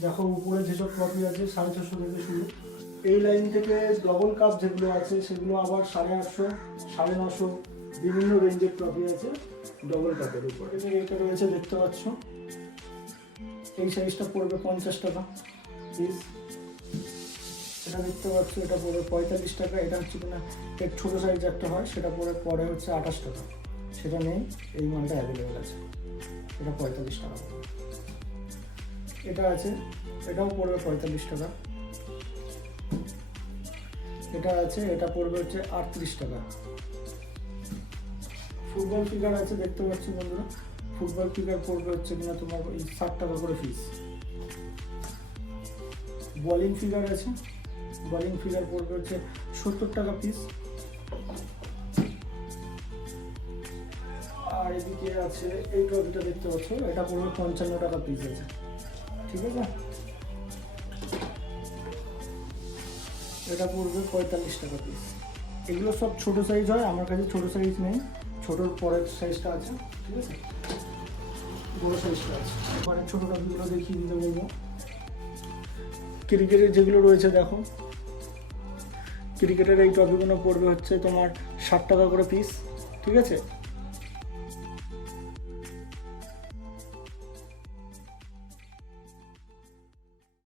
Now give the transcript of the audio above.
দেখো উপরে যেসব ট্রফি আছে 650 থেকে শুরু। এই লাইন থেকে ডবল কাপ যেগুলো আছে সেগুলো আবার 850, 950 বিভিন্ন রেঞ্জের ট্রফি আছে ডবল কাপের উপরে। এটা রয়েছে দেখতে পাচ্ছ, এই সাইজটা পড়বে 50 টাকা পিস। এটা দেখতে পাচ্ছ, এটা পড়বে 45 টাকা। এটা হচ্ছে কিনা এর ছোটো সাইজ একটা হয়, সেটা পরে হচ্ছে 28 টাকা। সেটা নেই, এই মালটা অ্যাভেলেবেল আছে, এটা 45 টাকা। এটা আছে, এটাও পড়বে 45 টাকা। এটা আছে, এটা পড়বে হচ্ছে 38 টাকা। ফুটবল ফিগার আছে দেখতে পাচ্ছ বন্ধুরা, ফুটবল ফিগার পড়বে হচ্ছে কিনা তোমার 60 টাকা করে পিস। বলিং ফিগার আছে, বলিং ফিগার পড়বে হচ্ছে 70 টাকা পিস। আর এদিকে আছে এই ট্রফিটা দেখতে পাচ্ছ, এটা পড়বে 55 টাকা পিস আছে, ঠিক আছে। এটা পড়বে 45 টাকা পিস। এগুলো সব ছোট সাইজ হয়, আমার কাছে ছোট সাইজ নেই, ছোটোর পরের সাইজটা আছে, ঠিক আছে, বড় সাইজটা আছে। এবারে ছোটো ট্রফিগুলো দেখিয়ে দিতে বলবো। ক্রিকেটের যেগুলো রয়েছে দেখো, ক্রিকেটের এই ট্রফিগুলো পড়বে হচ্ছে তোমার 60 টাকা করে পিস, ঠিক আছে।